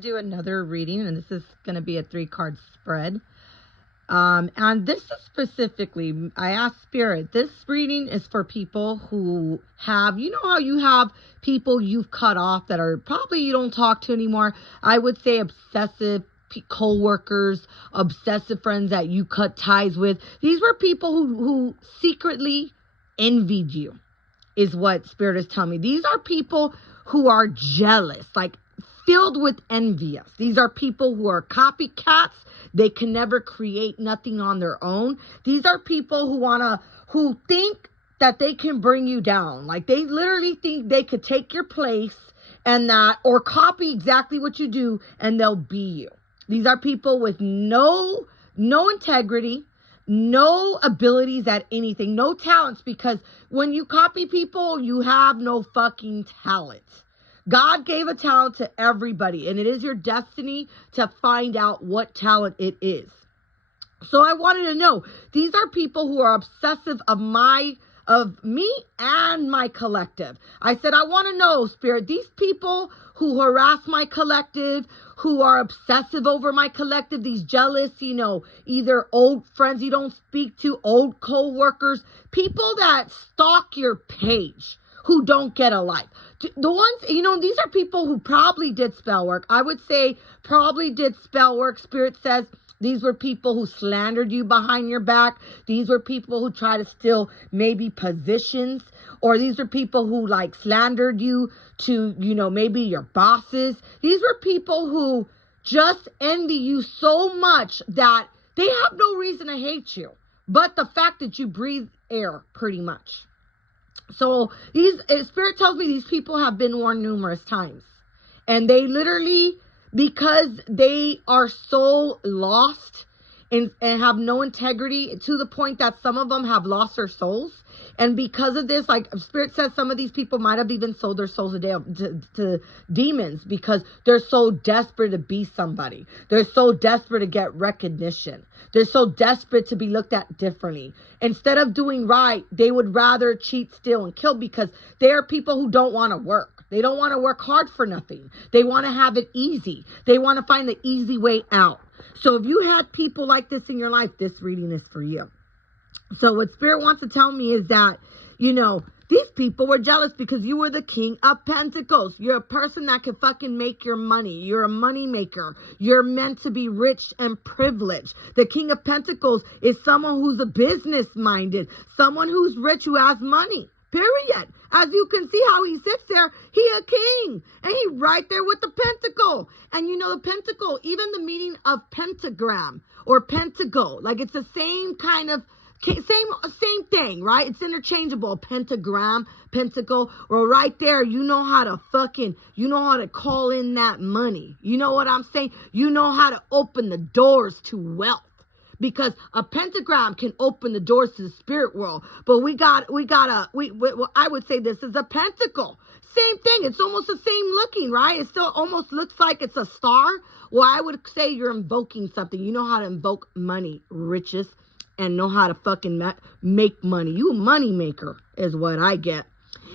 do another reading, and this is going to be a 3-card spread. And this is specifically, I asked Spirit, this reading is for people who have, you know how you have people you've cut off that are probably you don't talk to anymore. I would say obsessive co-workers, obsessive friends that you cut ties with. These were people who secretly envied you, is what Spirit is telling me. These are people who are jealous, like filled with envious. These are people who are copycats. They can never create nothing on their own. These are people who think that they can bring you down. Like they literally think they could take your place or copy exactly what you do and they'll be you. These are people with no integrity, no abilities at anything, no talents, because when you copy people, you have no fucking talent. God gave a talent to everybody, and it is your destiny to find out what talent it is. So I wanted to know, these are people who are obsessive of me and my collective. I said, I want to know, Spirit, these people who harass my collective, who are obsessive over my collective, these jealous, either old friends you don't speak to, old co-workers, people that stalk your page, who don't get a life. The ones, these are people who probably did spell work. I would say probably did spell work. Spirit says these were people who slandered you behind your back. These were people who try to steal maybe positions, or these are people who slandered you to, maybe your bosses. These were people who just envy you so much that they have no reason to hate you, but the fact that you breathe air, pretty much. So Spirit tells me these people have been warned numerous times, and they literally, because they are so lost and have no integrity, to the point that some of them have lost their souls. And because of this, Spirit says some of these people might have even sold their souls to demons, because they're so desperate to be somebody. They're so desperate to get recognition. They're so desperate to be looked at differently. Instead of doing right, they would rather cheat, steal, and kill, because they are people who don't want to work. They don't want to work hard for nothing. They want to have it easy. They want to find the easy way out. So if you had people like this in your life, this reading is for you. So what Spirit wants to tell me is that, these people were jealous because you were the King of Pentacles. You're a person that can fucking make your money. You're a money maker. You're meant to be rich and privileged. The King of Pentacles is someone who's a business minded, someone who's rich, who has money. Period. As you can see how he sits there, he a king. And he right there with the pentacle. And the pentacle, even the meaning of pentagram or pentacle, it's the same kind of, same thing, right? It's interchangeable. Pentagram, pentacle. Well, right there, you know how to call in that money. You know what I'm saying? You know how to open the doors to wealth. Because a pentagram can open the doors to the spirit world. But I would say this is a pentacle. Same thing. It's almost the same looking, right? It still almost looks like it's a star. Well, I would say you're invoking something. You know how to invoke money, riches, and know how to fucking make money. You a money maker is what I get.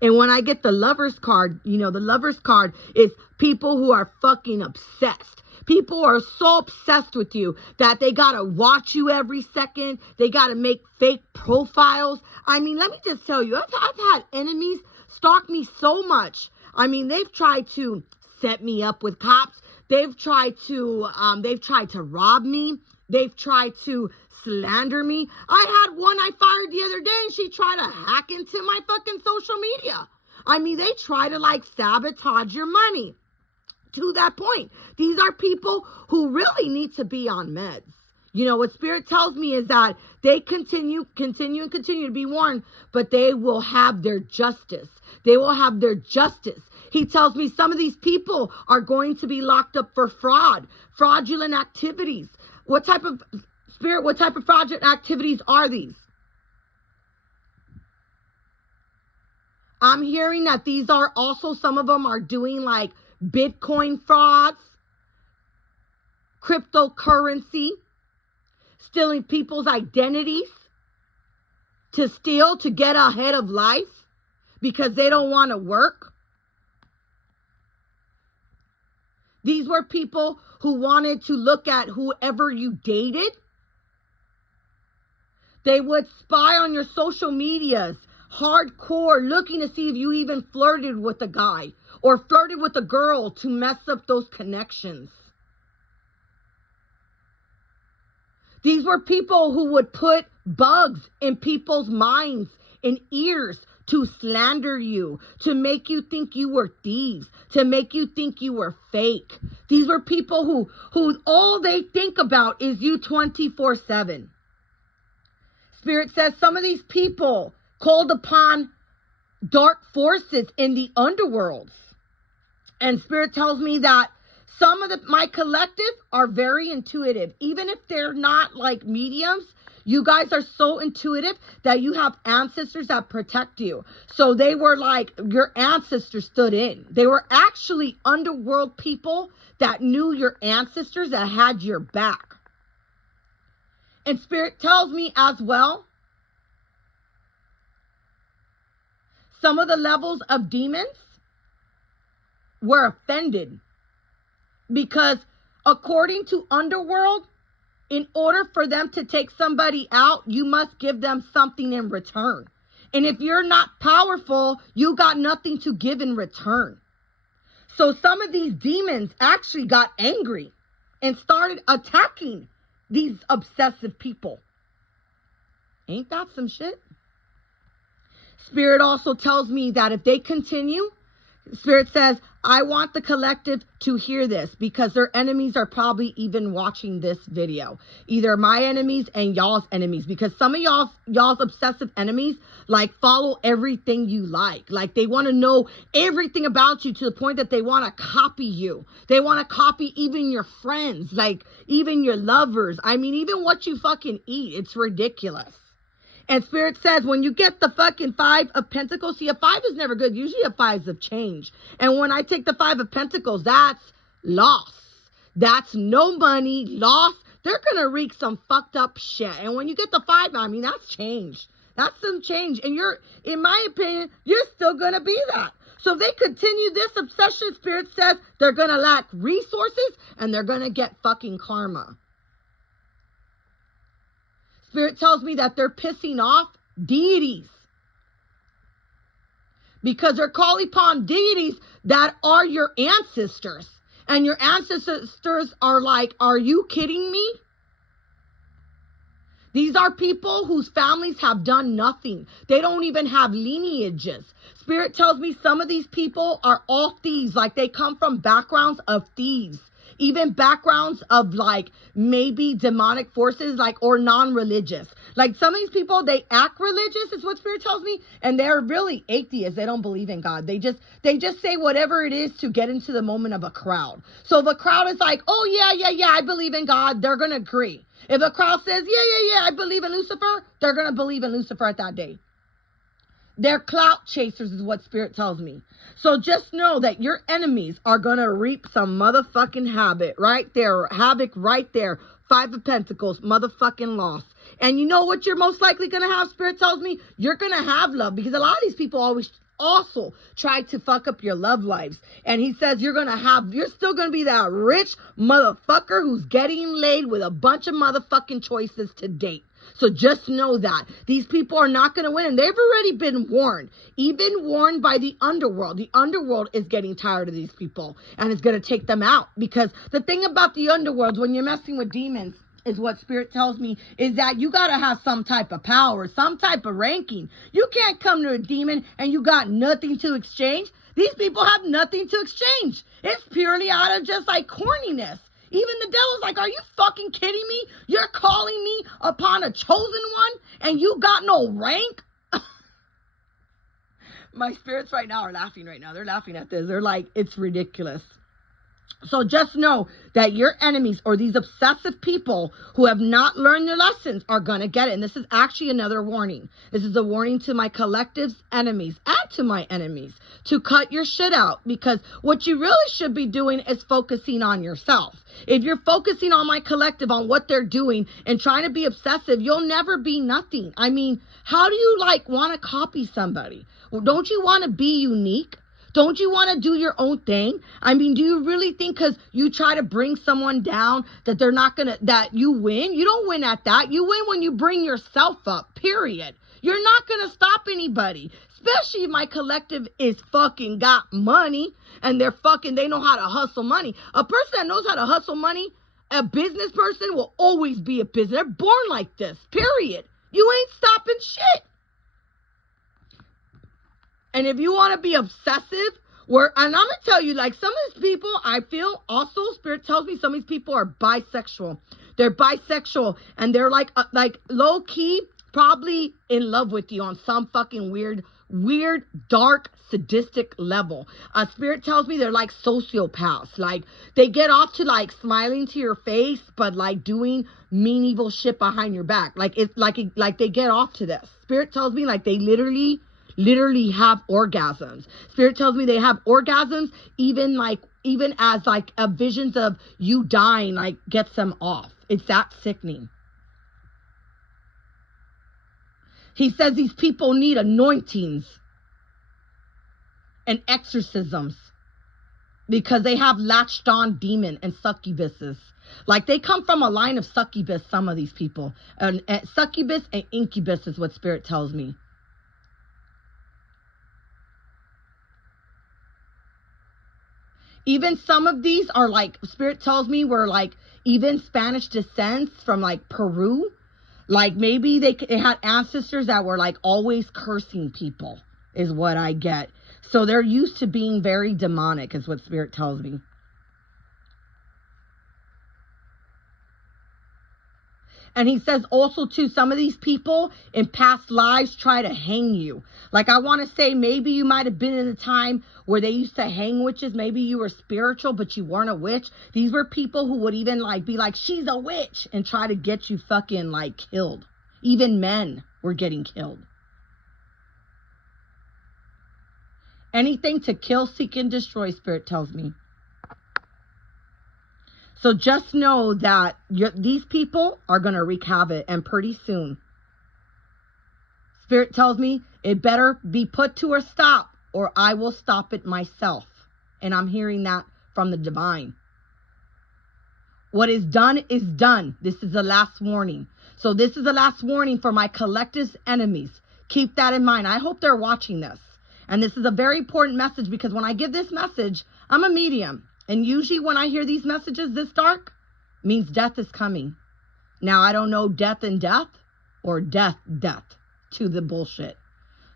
And when I get the Lover's card, the Lover's card is people who are fucking obsessed. People are so obsessed with you that they got to watch you every second. They got to make fake profiles. I mean, let me just tell you, I've had enemies stalk me so much. I mean, they've tried to set me up with cops. They've tried to rob me. They've tried to slander me. I had one I fired the other day, and she tried to hack into my fucking social media. I mean, they try to sabotage your money. To that point, these are people who really need to be on meds. What Spirit tells me is that they continue to be warned, but they will have their justice. They will have their justice. He tells me some of these people are going to be locked up for fraudulent activities. What type of fraudulent activities are these? I'm hearing that these are also, some of them are doing Bitcoin frauds, cryptocurrency, stealing people's identities to get ahead of life because they don't want to work. These were people who wanted to look at whoever you dated. They would spy on your social medias, hardcore, looking to see if you even flirted with a guy or flirted with a girl to mess up those connections. These were people who would put bugs in people's minds and ears to slander you, to make you think you were thieves, to make you think you were fake. These were people who all they think about is you 24/7. Spirit says some of these people called upon dark forces in the underworlds. And Spirit tells me that some of my collective are very intuitive. Even if they're not like mediums, you guys are so intuitive that you have ancestors that protect you. So they were like, your ancestors stood in. They were actually underworld people that knew your ancestors, that had your back. And Spirit tells me as well, some of the levels of demons were offended. Because according to underworld, in order for them to take somebody out, you must give them something in return. And if you're not powerful, you got nothing to give in return. So some of these demons actually got angry and started attacking these obsessive people. Ain't that some shit? Spirit also tells me that if they continue, Spirit says, I want the collective to hear this because their enemies are probably even watching this video. Either my enemies and y'all's enemies, because some of y'all's obsessive enemies like follow everything you like. Like they want to know everything about you to the point that they want to copy you. They want to copy even your friends, like even your lovers. I mean, even what you fucking eat. It's ridiculous. And Spirit says, when you get the fucking 5 of Pentacles, see, a 5 is never good. Usually a 5 is of change. And when I take the 5 of Pentacles, that's loss. That's no money, loss. They're going to wreak some fucked up shit. And when you get the 5, I mean, that's change. That's some change. And you're, in my opinion, you're still going to be that. So if they continue this obsession, Spirit says, they're going to lack resources and they're going to get fucking karma. Spirit tells me that they're pissing off deities because they're calling upon deities that are your ancestors. And your ancestors are like, are you kidding me? These are people whose families have done nothing. They don't even have lineages. Spirit tells me some of these people are all thieves, like they come from backgrounds of thieves. Even backgrounds of like maybe demonic forces, like, or non-religious. Like some of these people, they act religious is what Spirit tells me. And they're really atheists. They don't believe in God. They just say whatever it is to get into the moment of a crowd. So if a crowd is like, oh yeah, I believe in God, they're going to agree. If a crowd says, yeah, I believe in Lucifer, they're going to believe in Lucifer at that day. They're clout chasers is what Spirit tells me. So just know that your enemies are going to reap some motherfucking havoc right there. 5 of Pentacles, motherfucking loss. And you know what you're most likely going to have, Spirit tells me? You're going to have love, because a lot of these people always also try to fuck up your love lives. And he says you're still going to be that rich motherfucker who's getting laid with a bunch of motherfucking choices to date. So just know that these people are not going to win. And they've already been warned, even warned by the underworld. The underworld is getting tired of these people and is going to take them out. Because the thing about the underworld, when you're messing with demons, is what Spirit tells me, is that you got to have some type of power, some type of ranking. You can't come to a demon and you got nothing to exchange. These people have nothing to exchange. It's purely out of just like corniness. Even the devil's like, are you fucking kidding me? You're calling me upon a chosen one and you got no rank? My spirits right now are laughing right now. They're laughing at this. They're like, it's ridiculous. So just know that your enemies or these obsessive people who have not learned their lessons are going to get it. And this is actually another warning. This is a warning to my collective's enemies and to my enemies to cut your shit out, because what you really should be doing is focusing on yourself. If you're focusing on my collective, on what they're doing and trying to be obsessive, you'll never be nothing. I mean, how do you like want to copy somebody? Well, don't you want to be unique? Don't you want to do your own thing? I mean, do you really think because you try to bring someone down that they're not going to, that you win? You don't win at that. You win when you bring yourself up, period. You're not going to stop anybody, especially if my collective is fucking got money and they know how to hustle money. A person that knows how to hustle money, a business person, will always be a business. They're born like this, period. You ain't stopping shit. And if you want to be obsessive, and I'm going to tell you, like, some of these people, I feel also, Spirit tells me some of these people are bisexual. They're bisexual, and they're like low-key, probably in love with you on some fucking weird, dark, sadistic level. Spirit tells me they're like sociopaths. Like, they get off to, like, smiling to your face, but, like, doing mean, evil shit behind your back. Like, it's like they get off to this. Spirit tells me, like, they literally have orgasms. Spirit tells me they have orgasms even as, like, a visions of you dying, like, gets them off. It's that sickening. He says these people need anointings and exorcisms because they have latched on demon and succubuses. Like, they come from a line of succubus, some of these people. And succubus and incubus is what Spirit tells me. Even some of these are, like, Spirit tells me, were, like, even Spanish descents from, like, Peru. Like, maybe they had ancestors that were, like, always cursing people, is what I get. So they're used to being very demonic, is what Spirit tells me. And he says also, too, some of these people in past lives try to hang you. Like, I want to say maybe you might have been in a time where they used to hang witches. Maybe you were spiritual, but you weren't a witch. These were people who would even, like, be like, she's a witch, and try to get you fucking, like, killed. Even men were getting killed. Anything to kill, seek, and destroy, Spirit tells me. So just know that these people are going to wreak havoc, and pretty soon. Spirit tells me it better be put to a stop, or I will stop it myself. And I'm hearing that from the divine. What is done is done. This is the last warning. So this is the last warning for my collective enemies. Keep that in mind. I hope they're watching this. And this is a very important message, because when I give this message, I'm a medium. And usually when I hear these messages this dark, means death is coming. Now, I don't know death and death, or death to the bullshit.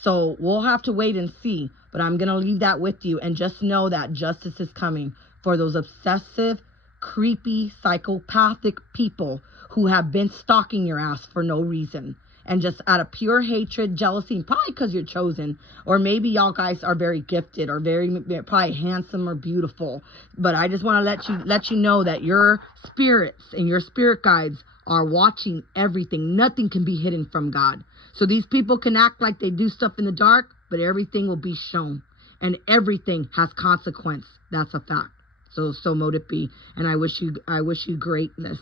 So we'll have to wait and see. But I'm going to leave that with you. And just know that justice is coming for those obsessive, creepy, psychopathic people who have been stalking your ass for no reason. And just out of pure hatred, jealousy, and probably because you're chosen. Or maybe y'all guys are very gifted, or probably handsome or beautiful. But I just want to let you know that your spirits and your spirit guides are watching everything. Nothing can be hidden from God. So these people can act like they do stuff in the dark, but everything will be shown. And everything has consequence. That's a fact. So mote it be. And I wish you greatness.